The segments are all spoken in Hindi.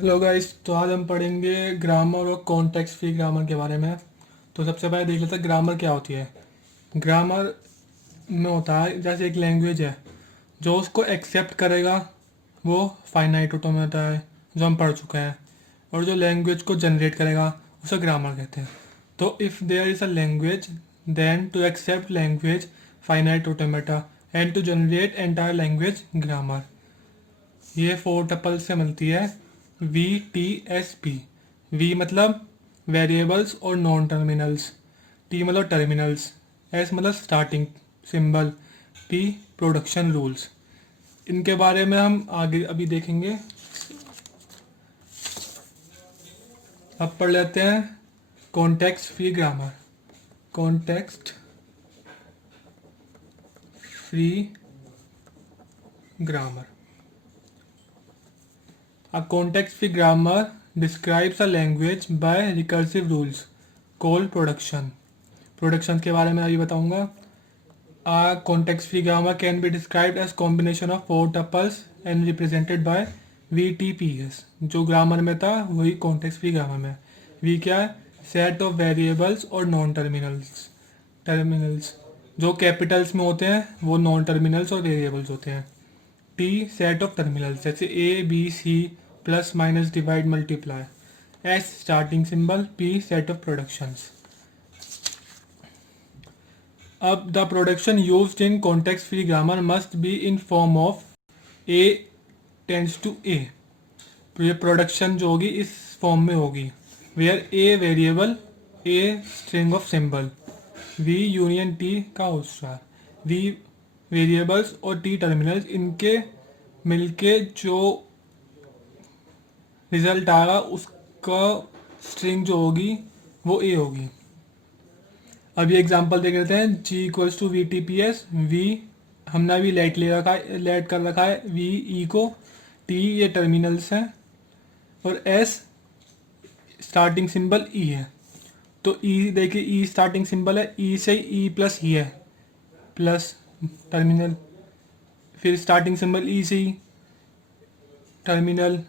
Hello guys. तो आज हम पढ़ेंगे ग्रामर और कॉन्टेक्स्ट फ्री ग्रामर के बारे में। तो सबसे पहले देख लेते हैं ग्रामर क्या होती है। ग्रामर में होता है जैसे एक लैंग्वेज है, जो उसको एक्सेप्ट करेगा वो फाइनाइट ऑटोमेटा है, जो हम पढ़ चुके हैं। और जो लैंग्वेज को जनरेट करेगा उसे ग्रामर कहते हैं। तो if there is a language then to accept language finite automata and to generate entire language grammar. ये 4 टपल से मिलती है VTSP। वी मतलब वेरिएबल्स और नॉन टर्मिनल्स, टी मतलब टर्मिनल्स, एस मतलब starting symbol, P production rules. इनके बारे में हम आगे अभी देखेंगे। अब पढ़ लेते हैं context free grammar. Context free grammar. A context-free grammar describes a language by recursive rules called production. Production के बारे में अभी बताऊंगा। A context-free grammar can be described as combination of 4 tuples and represented by VTPS। जो ग्रामर में था वही context-free grammar में। V क्या है? Set of variables और non terminals। टर्मिनल्स जो कैपिटल्स में होते हैं वो नॉन टर्मिनल्स और वेरिएबल्स होते हैं। टी सेट ऑफ टर्मिनल्स जैसे A B C plus minus divide multiply. S starting symbol, P set of productions. अब the production used in context free grammar must be in form of A tends to A। तो ये प्रोडक्शन जो होगी इस फॉर्म में होगी, where A variable, A string of symbol, V union T का होल स्टार। V वेरिएबल्स और T टर्मिनल्स, इनके मिलके जो रिजल्ट आएगा उसका स्ट्रिंग जो होगी वो ए होगी। अब ये एग्जांपल देख लेते हैं। G equals to VTPS। V हमने अभी लेट कर रखा है V E को, T ये टर्मिनल्स हैं और S स्टार्टिंग सिंबल E है। तो E देखिए E स्टार्टिंग सिंबल है, E से E प्लस ही है, प्लस टर्मिनल, फिर स्टार्टिंग सिंबल E से ही टर्मिनल,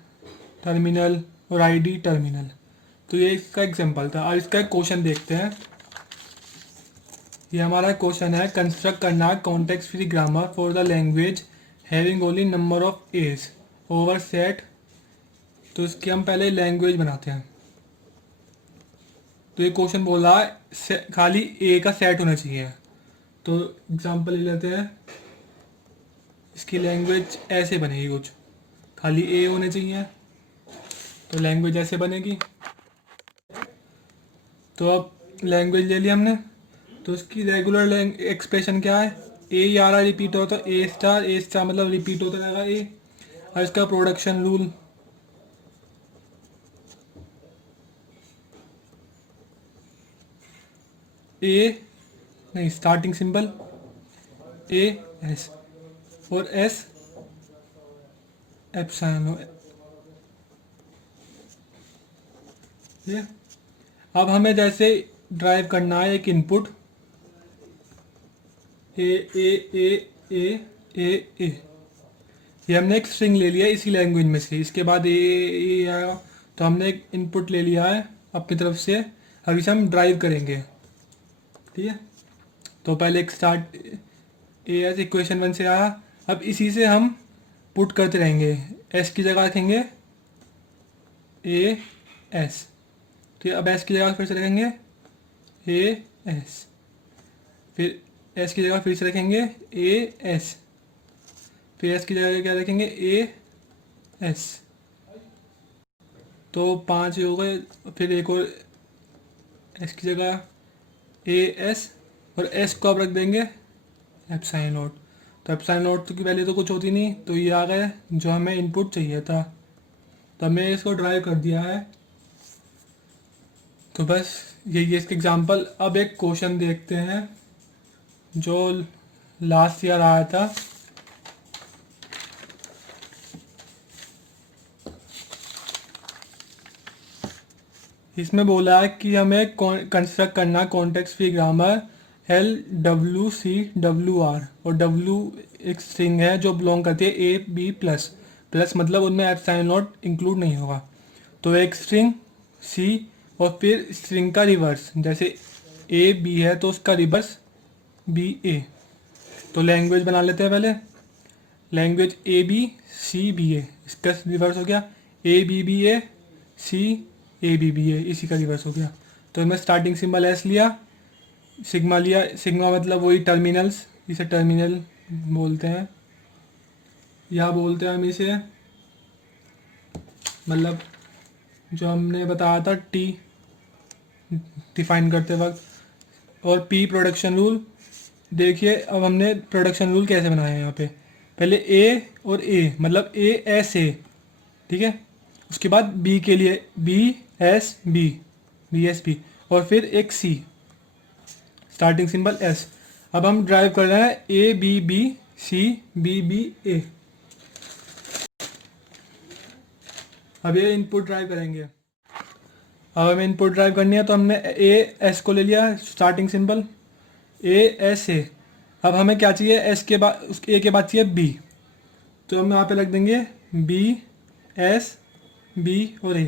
टर्मिनल और आईडी टर्मिनल। तो ये इसका एग्जांपल था। अब इसका एक क्वेश्चन देखते हैं। ये हमारा क्वेश्चन है, कंस्ट्रक्ट करना है context free grammar for the language having only number of edge over set. तो इसकी हम पहले लैंग्वेज बनाते हैं। तो ये क्वेश्चन बोल रहा है खाली ए का सेट होना चाहिए। तो एग्जांपल ले लेते हैं। इसकी लैंग्वेज ऐसे बनेगी, कुछ खाली ए होने चाहिए, तो लैंग्वेज ऐसे बनेगी। तो अब लैंग्वेज ले लिया हमने, तो उसकी रेगुलर एक्सप्रेशन क्या है? ए ही आ रहा रिपीट होता है, ए स्टार मतलब रिपीट होता रहेगा ए। और इसका प्रोडक्शन रूल, ए नहीं स्टार्टिंग सिंबल ए एस और एस एप्सिलॉन। ये अब हमें जैसे ड्राइव करना है एक इनपुट ए ए ए ए ए ए, ये हमने एक स्ट्रिंग ले लिया इसी लैंग्वेज में से। इसके बाद ए आया, तो हमने एक इनपुट ले लिया है अपनी तरफ से। अब इसे हम ड्राइव करेंगे, ठीक है। तो पहले एक स्टार्ट ए एस इक्वेशन 1 से आया, अब इसी से हम पुट करते रहेंगे। एस की जगह रखेंगे ए एस, तो अब एस की जगह फिर से रखेंगे ए एस, फिर एस की जगह फिर से रखेंगे ए एस, फिर एस की जगह क्या रखेंगे ए एस। तो 5 हो गए। फिर एक और एस की जगह ए एस, और एस को अब रख देंगे एप्सिलॉन नॉट। तो एप्सिलॉन नॉट की वैल्यू तो कुछ होती नहीं, तो ये आ गए जो हमें इनपुट चाहिए था। तो हमने इसको ड्राइव कर दिया है। तो बस यही है इसके एग्जांपल। अब एक क्वेश्चन देखते हैं जो लास्ट ईयर आया था। इसमें बोला है कि हमें कंस्ट्रक्ट करना कॉन्टेक्स्ट फ्री ग्रामर LWCWR, और W एक स्ट्रिंग है जो बिलोंग करती है A B प्लस प्लस, मतलब उनमें एप्सिलॉन नॉट इंक्लूड नहीं होगा। तो एक स्ट्रिंग सी और फिर स्ट्रिंग का रिवर्स, जैसे ए बी है तो उसका रिवर्स बी ए। तो लैंग्वेज बना लेते हैं पहले। Language A B C B A, इसका रिवर्स हो गया A B B A C A B B A, इसी का रिवर्स हो गया। तो मैं स्टार्टिंग सिंबल एस लिया, सिग्मा लिया, सिग्मा मतलब वही टर्मिनल्स, इसे टर्मिनल बोलते हैं, या बोलते हैं हम इसे मतलब जो हमने बताया था टी डिफाइन करते वक्त। और पी प्रोडक्शन रूल, देखिए अब हमने प्रोडक्शन रूल कैसे बनाए हैं यहाँ पे। पहले ए और ए मतलब ए एस ए, ठीक है। उसके बाद बी के लिए B S B, B S B, और फिर एक सी, स्टार्टिंग सिंबल एस। अब हम ड्राइव कर रहे हैं A B B C B B A. अब ये इनपुट ड्राइव करेंगे। अब हमें इनपुट ड्राइव करनी है तो हमने ए एस को ले लिया starting symbol A S A. अब हमें क्या चाहिए, एस के बाद उस ए के बाद चाहिए बी, तो हम यहाँ पे रख देंगे बी एस बी और ए,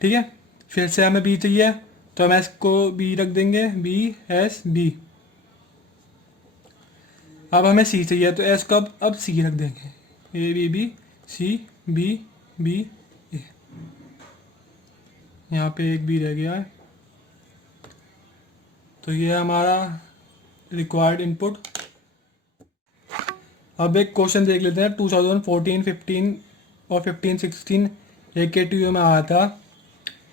ठीक है। फिर से हमें बी चाहिए तो हम एस को बी रख देंगे बी एस बी। अब हमें सी चाहिए तो एस को अब सी रख देंगे A B B C B B A. यहाँ पे एक बी रह गया है, तो ये हमारा रिक्वायर्ड इनपुट। अब एक क्वेश्चन देख लेते हैं 2014, 15 और 15, 16 AKTU में आया था।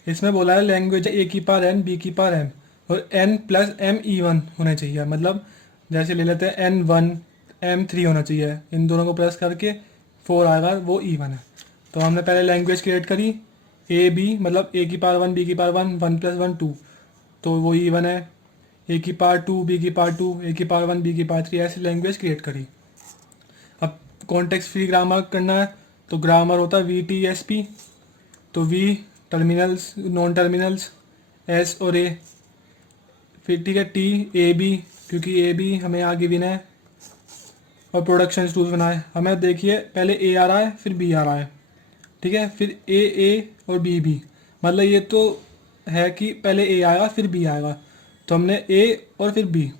इसमें बोला है लैंग्वेज ए की पावर एन बी की पावर एम और एन प्लस एम इवन होने चाहिए। मतलब जैसे ले लेते हैं N1 M3 होना चाहिए, इन दोनों को प्लस करके 4 आएगा, वो इवन है। तो हमने पहले लैंग्वेज क्रिएट करी ए बी मतलब ए की पावर 1 बी की पावर 1, 1 + 1 2, तो वो इवन है। ए की पावर 2 बी की पावर 2 ए की पावर 1 बी की पावर 3, ऐसी लैंग्वेज क्रिएट करी। अब कॉन्टेक्स्ट फ्री ग्रामर करना है तो ग्रामर होता है VTSP, तो V terminals non terminals S और ए, फिर ठीक है टी ए बी क्योंकि ए बी हमें आगे बिना है, और प्रोडक्शन टूल्स बनाए। हमें देखिए पहले ए आ रहा है फिर बी आ रहा है, ठीक है, फिर ए और बी, मतलब ये तो है कि पहले ए आएगा फिर बी आएगा। तो हमने ए और फिर बी,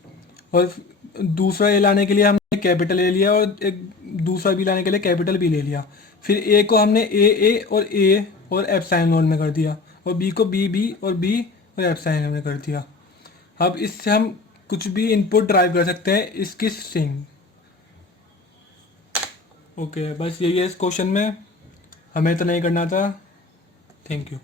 और दूसरा ए लाने के लिए हमने कैपिटल ए लिया और एक दूसरा बी लाने के लिए कैपिटल बी ले लिया। फिर ए को हमने ए और एप्सिलॉन में कर दिया, और बी को बी और बी और एप्सिलॉन में कर दिया। अब इससे हम कुछ भी इनपुट ड्राइव कर सकते हैं इसकी स्ट्रिंग। ओके, बस यही है इस क्वेश्चन में, हमें तो नहीं करना था। Thank you.